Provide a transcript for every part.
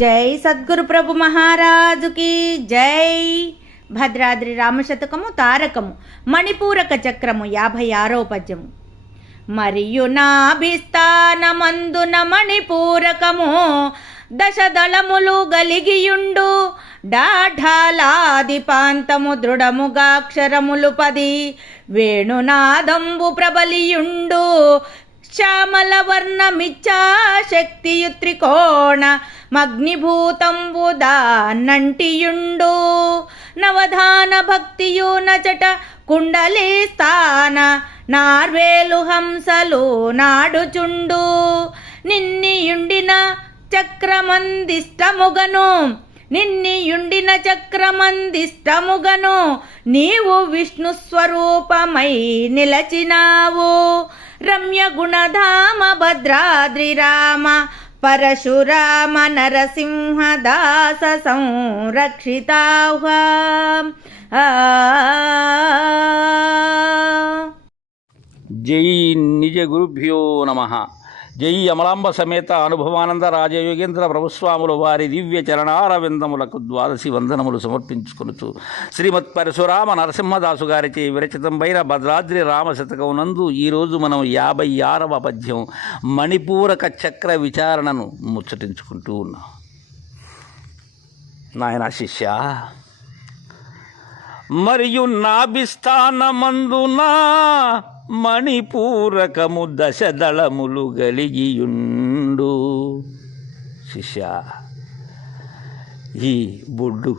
జై సద్గురు ప్రభు మహారాజుకి జై. భద్రాద్రి రామశతకము తారకము మణిపూరక చక్రము యాభై ఆరో పద్యము. మరియు నాభిస్థానమందున మణిపూరకము దశదళములు గలిగియుండు డాఢాలాదిపాంతము దృఢముగాక్షరములు పది వేణునాదంబు ప్రబలియుండు శ్యామల వర్ణమిచ్చా మగ్నిభూతంబుదాన్నంటియుండు నవధాన భక్తియు నచట కుండలి స్థాన నార్వేలు హంసలు నాడుచుండు నిన్నియుండిన చక్రమందిష్టముగను నిన్నియుండిన చక్రమందిష్టముగను నీవు విష్ణు స్వరూపమై నిలచినావు రమ్య గుణధామ భద్రాద్రి రామ పరశురామ నరసింహ దాస సంరక్షితాహ. జై నిజ గురుభ్యో నమ. జై అమలాంబ సమేత అనుభవానంద రాజయోగేంద్ర ప్రభుస్వాములు వారి దివ్య చరణారవిందములకు ద్వాదశి వందనములు సమర్పించుకొనుచు. శ్రీమత్ పరశురామ నరసింహదాసు గారిచే విరచితంపైన భద్రాద్రి రామశతకం నందు ఈరోజు మనం యాభై ఆరవ పద్యం మణిపూరక చక్ర విచారణను ముచ్చటించుకుంటూ ఉన్నాం. నాయన శిష్య మరియు నాభిస్థానమందున మణిపూరకము దశదళములు గలిగియుండు. శిష్య ఈ బొడ్డు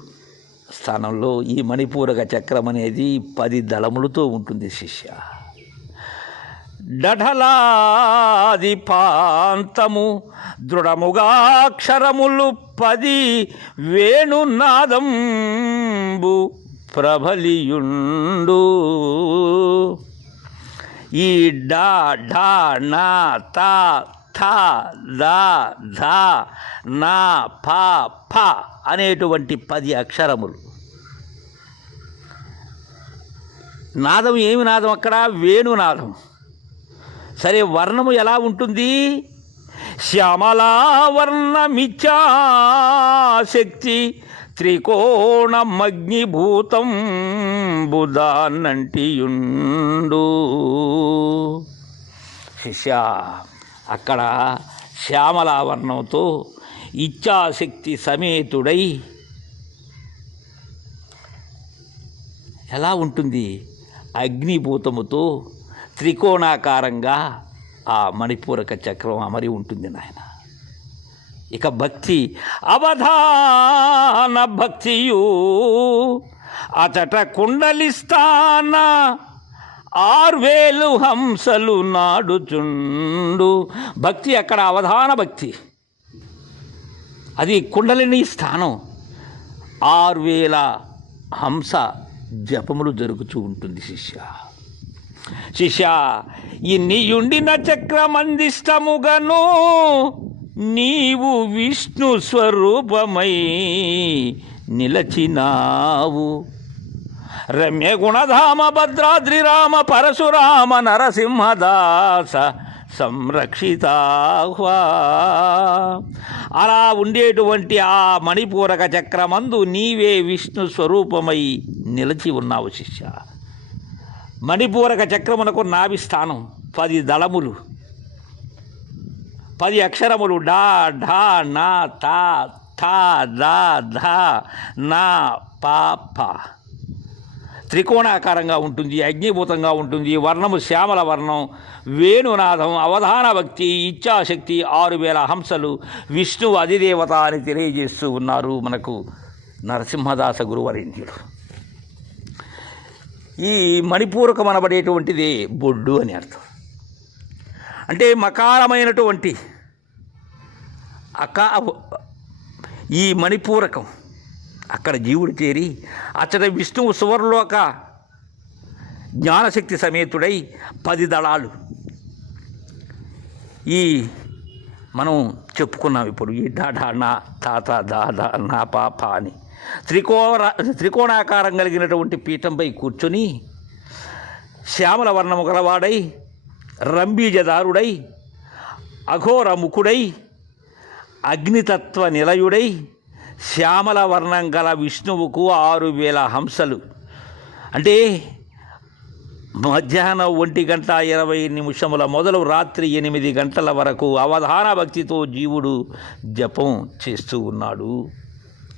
స్థానంలో ఈ మణిపూరక చక్రం అనేది పది దళములతో ఉంటుంది శిష్య. డఢలాది పాంతము దృఢముగాక్షరములు పది వేణునాదంబు ప్రబలియుండు ఈ డా ఢా నా తా థా దా ధా నా ఫా ఫ అనేటువంటి పది అక్షరములు. నాదం ఏమి నాదం అక్కడ? వేణునాదం సరే వర్ణము ఎలా ఉంటుంది? శ్యామలా వర్ణమిచ్చా శక్తి త్రికోణమగ్నిభూతం బుధాన్నంటియుండు శిష్య అక్కడ శ్యామలావర్ణంతో ఇచ్ఛాశక్తి సమేతుడై ఎలా ఉంటుంది? అగ్నిభూతముతో త్రికోణాకారంగా ఆ మణిపూరక చక్రం అమరి ఉంటుంది నాయన. ఇక భక్తి అవధాన భక్తియు అచట కుండలిస్తాన. ఆర్వేలు హంసలు నాడుచుండు. భక్తి అక్కడ అవధాన భక్తి. అది కుండలిని స్థానం. ఆరువేల హంస జపములు జరుగుతూ ఉంటుంది శిష్య. శిష్య ఇన్ని ఉండిన చక్రమందిష్టముగను నీవు విష్ణు స్వరూపమై నిలచినావు. రమ్య గుణధామ భద్రాద్రి రామ పరశురామ నరసింహదాస సంరక్షితాహ్వా. అలా ఉండేటువంటి ఆ మణిపూరక చక్రమందు నీవే విష్ణు స్వరూపమై నిలిచి ఉన్నావు శిష్య. మణిపూరక చక్రమునకు నాభి స్థానం పది దళములు. పది అక్షరములు డా ఢా నా తా థా దా ధా నా పాప త్రికోణాకారంగా ఉంటుంది అగ్నిభూతంగా ఉంటుంది వర్ణము శ్యామల వర్ణం వేణునాథం అవధాన భక్తి ఇచ్ఛాశక్తి ఆరు వేల హంసలు విష్ణువు అధిదేవత అని తెలియజేస్తూ ఉన్నారు మనకు నరసింహదాస గురువరేంద్రుడు ఈ మణిపూరకం అనబడేటువంటిది బొడ్డు అని అర్థం. అంటే మకారమైనటువంటి అకా ఈ మణిపూరకం అక్కడ జీవుడు చేరి అచ్చట విష్ణువు సువర్లోక జ్ఞానశక్తి సమేతుడై పది దళాలు. ఈ మనం చెప్పుకున్నాం ఇప్పుడు ఈ డాఢా నా తాత దాదా నా పాప అని. త్రికోణ త్రికోణాకారం కలిగినటువంటి పీఠంపై కూర్చొని శ్యామల వర్ణము గలవాడై రంబీజదారుడై అఘోరముఖుడై అగ్నితత్వ నిలయుడై శ్యామల వర్ణం గల విష్ణువుకు ఆరు వేల హంసలు. అంటే మధ్యాహ్నం ఒంటి గంట ఇరవై నిమిషముల మొదలు రాత్రి ఎనిమిది గంటల వరకు అవధాన భక్తితో జీవుడు జపం చేస్తూ ఉన్నాడు.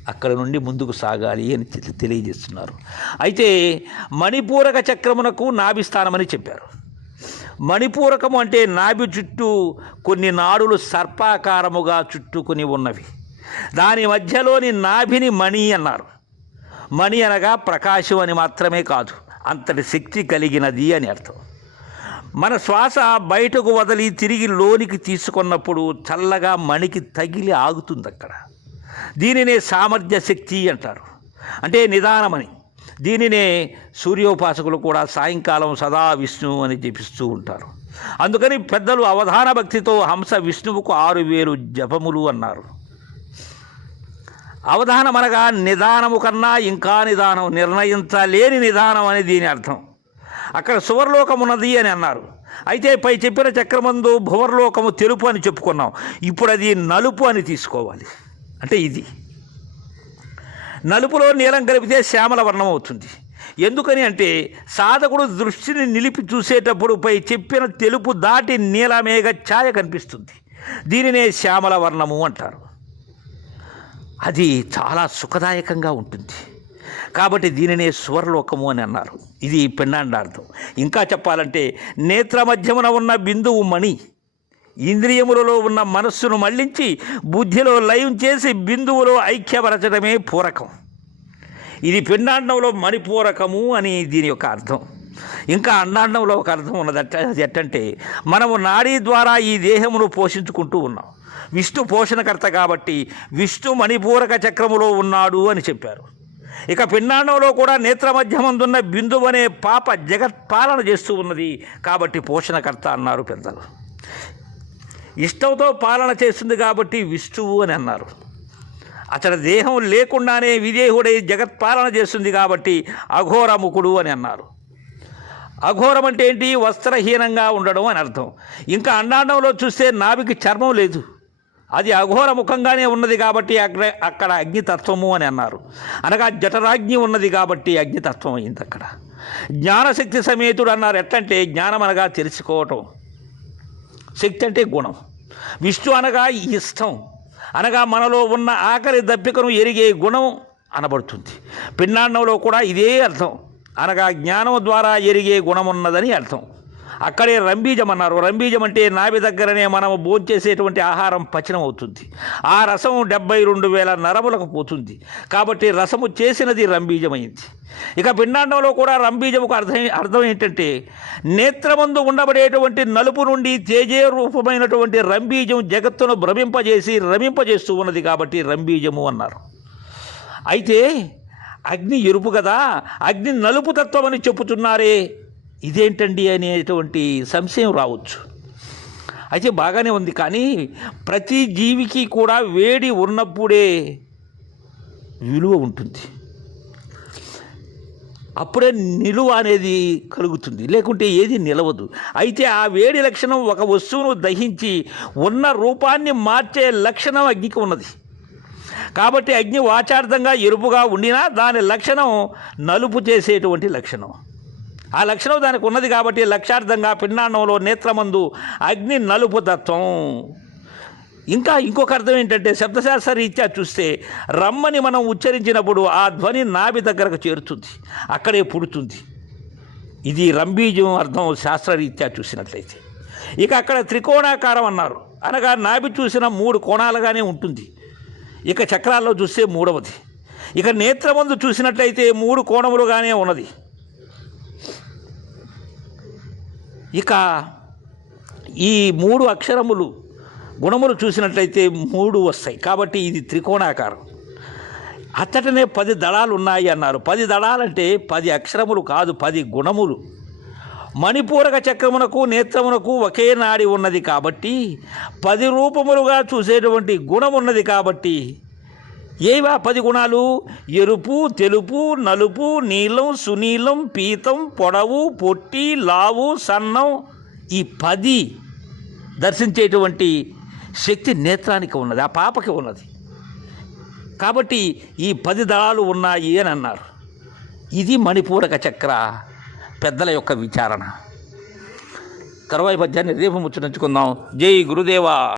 అక్కడ నుండి ముందుకు సాగాలి అని తెలియజేస్తున్నారు. అయితే మణిపూరక చక్రమునకు నాభిస్థానమని చెప్పారు. మణిపూరకము అంటే నాభి చుట్టూ కొన్ని నాడులు సర్పాకారముగా చుట్టుకుని ఉన్నవి. దాని మధ్యలోని నాభిని మణి అన్నారు. మణి అనగా ప్రకాశం అని మాత్రమే కాదు అంతటి శక్తి కలిగినది అని అర్థం. మన శ్వాస బయటకు వదిలి తిరిగి లోనికి తీసుకున్నప్పుడు చల్లగా మణికి తగిలి ఆగుతుంది అక్కడ దీనినే సామర్థ్య శక్తి అంటారు. అంటే నిదానమని. దీనినే సూర్యోపాసకులు కూడా సాయంకాలం సదా విష్ణు అని జపిస్తూ ఉంటారు. అందుకని పెద్దలు అవధాన భక్తితో హంస విష్ణువుకు ఆరు వేలు జపములు అన్నారు. అవధానం అనగా నిదానము కన్నా ఇంకా నిదానం నిర్ణయించలేని నిదానం అని దీని అర్థం. అక్కడ సువర్లోకమున్నది అని అన్నారు. అయితే పై చెప్పిన చక్రమందు భువర్లోకము తెలుపు అని చెప్పుకున్నాం. ఇప్పుడు అది నలుపు అని తీసుకోవాలి. అంటే ఇది. నలుపులో నీలం కలిపితే శ్యామల వర్ణం అవుతుంది ఎందుకని అంటే సాధకుడు దృష్టిని నిలిపి చూసేటప్పుడు పై చెప్పిన తెలుపు దాటి నీలమేఘ ఛాయ కనిపిస్తుంది. దీనినే శ్యామల వర్ణము అంటారు. అది చాలా సుఖదాయకంగా ఉంటుంది. కాబట్టి దీనినే స్వర్లోకము అని అన్నారు. ఇది పెన్నాండార్థం ఇంకా చెప్పాలంటే నేత్ర మధ్యమున ఉన్న బిందువు మణి. ఇంద్రియములలో ఉన్న మనస్సును మళ్ళించి బుద్ధిలో లయం చేసి బిందువులో ఐక్యపరచడమే పూరకం. ఇది పిండాండంలో మణిపూరకము అని దీని యొక్క అర్థం. ఇంకా అండాండంలో ఒక అర్థం ఉన్నదట అది ఎట్టంటే మనము నాడీ ద్వారా ఈ దేహమును పోషించుకుంటూ ఉన్నాం. విష్ణు పోషణకర్త కాబట్టి విష్ణు మణిపూరక చక్రములో ఉన్నాడు అని చెప్పారు. ఇక పిండాండంలో కూడా నేత్రమధ్యమందున్న బిందువు అనే పాప జగత్పాలన చేస్తూ ఉన్నది కాబట్టి పోషణకర్త అన్నారు పెద్దలు. ఇష్టంతో పాలన చేస్తుంది కాబట్టి విష్ణువు అని అన్నారు. అతడి దేహం లేకుండానే విదేహుడై జగత్పాలన చేస్తుంది కాబట్టి అఘోరముఖుడు అని అన్నారు. అఘోరం అంటే ఏంటి? వస్త్రహీనంగా ఉండడం అని అర్థం. ఇంకా అండాండంలో చూస్తే నాభికి చర్మం లేదు. అది అఘోర ముఖంగానే ఉన్నది కాబట్టి అక్కడ అక్కడ అగ్నితత్వము అని అన్నారు. అనగా జఠరాగ్ని ఉన్నది కాబట్టి అగ్నితత్వం అయింది అక్కడ. జ్ఞానశక్తి సమేతుడు అన్నారు. ఎట్లంటే జ్ఞానం అనగా తెలుసుకోవటం. శక్తి అంటే గుణం. విష్ణు అనగా ఇష్టం. అనగా మనలో ఉన్న ఆకలి దప్పికను ఎరిగే గుణం అనబడుతుంది. పిన్నాండంలో కూడా ఇదే అర్థం. అనగా జ్ఞానం ద్వారా ఎరిగే గుణం ఉన్నదని అర్థం. అక్కడే రంబీజం అన్నారు రంబీజం అంటే నాభి దగ్గరనే మనము భోంచేసేటువంటి ఆహారం పచనం అవుతుంది ఆ రసం డెబ్బై రెండు వేల నరములకు పోతుంది. కాబట్టి రసము చేసినది రంబీజమైంది. ఇక పిండాండంలో కూడా రంబీజముకు అర్థం అర్థం ఏంటంటే నేత్రమందు ఉండబడేటువంటి నలుపు నుండి తేజే రూపమైనటువంటి రంబీజం జగత్తును భ్రమింపజేసి రమింపజేస్తూ ఉన్నది కాబట్టి రంబీజము అన్నారు. అయితే అగ్ని ఎరుపు కదా అగ్ని నలుపు తత్వం అని చెప్పుతున్నారే. ఇదేంటండి అనేటువంటి సంశయం రావచ్చు. అయితే బాగానే ఉంది. కానీ ప్రతి జీవికి కూడా వేడి ఉన్నప్పుడే విలువ ఉంటుంది. అప్పుడే నిలువ అనేది కలుగుతుంది. లేకుంటే ఏది నిలవదు. అయితే ఆ వేడి లక్షణం ఒక వస్తువును దహించి ఉన్న రూపాన్ని మార్చే లక్షణం అగ్నికి ఉన్నది. కాబట్టి అగ్ని వాచార్థంగా ఎరుపుగా ఉండినా దాని లక్షణం నలుపు చేసేటువంటి లక్షణం. ఆ లక్షణం దానికి ఉన్నది కాబట్టి లక్షార్థంగా పిండాండంలో నేత్రమందు అగ్ని నలుపు తత్వం. ఇంకా ఇంకొక అర్థం ఏంటంటే శబ్దశాస్త్ర రీత్యా చూస్తే రమ్మని మనం ఉచ్చరించినప్పుడు ఆ ధ్వని నాభి దగ్గరకు చేరుతుంది అక్కడే పుడుతుంది. ఇది రంబీజం అర్థం శాస్త్రరీత్యా చూసినట్లయితే. ఇక అక్కడ త్రికోణాకారం అన్నారు. అనగా నాభి చూసిన మూడు కోణాలుగానే ఉంటుంది. ఇక చక్రాల్లో చూస్తే మూడవది. ఇక నేత్రమందు చూసినట్లయితే మూడు కోణములుగానే ఉన్నది. ఇక ఈ మూడు అక్షరములు గుణములు చూసినట్లయితే మూడు వస్తాయి. కాబట్టి ఇది త్రికోణాకారం. అచ్చటనే పది దళాలు ఉన్నాయి అన్నారు. పది దళాలంటే పది అక్షరములు కాదు పది గుణములు. మణిపూరక చక్రమునకు నేత్రమునకు ఒకే నాడి ఉన్నది కాబట్టి పది రూపములుగా చూసేటువంటి గుణం ఉన్నది కాబట్టి ఏవా పది గుణాలు? ఎరుపు తెలుపు నలుపు నీలం సునీలం పీతం పొడవు పొట్టి లావు సన్నం. ఈ పది దర్శించేటువంటి శక్తి నేత్రానికి ఉన్నది ఆ పాపకి ఉన్నది. కాబట్టి ఈ పది దళాలు ఉన్నాయి అని అన్నారు. ఇది మణిపూరక చక్ర పెద్దల యొక్క విచారణ. తరువాయి పద్యాన్ని రేపు ముచ్చటించుకుందాం. జై గురుదేవా.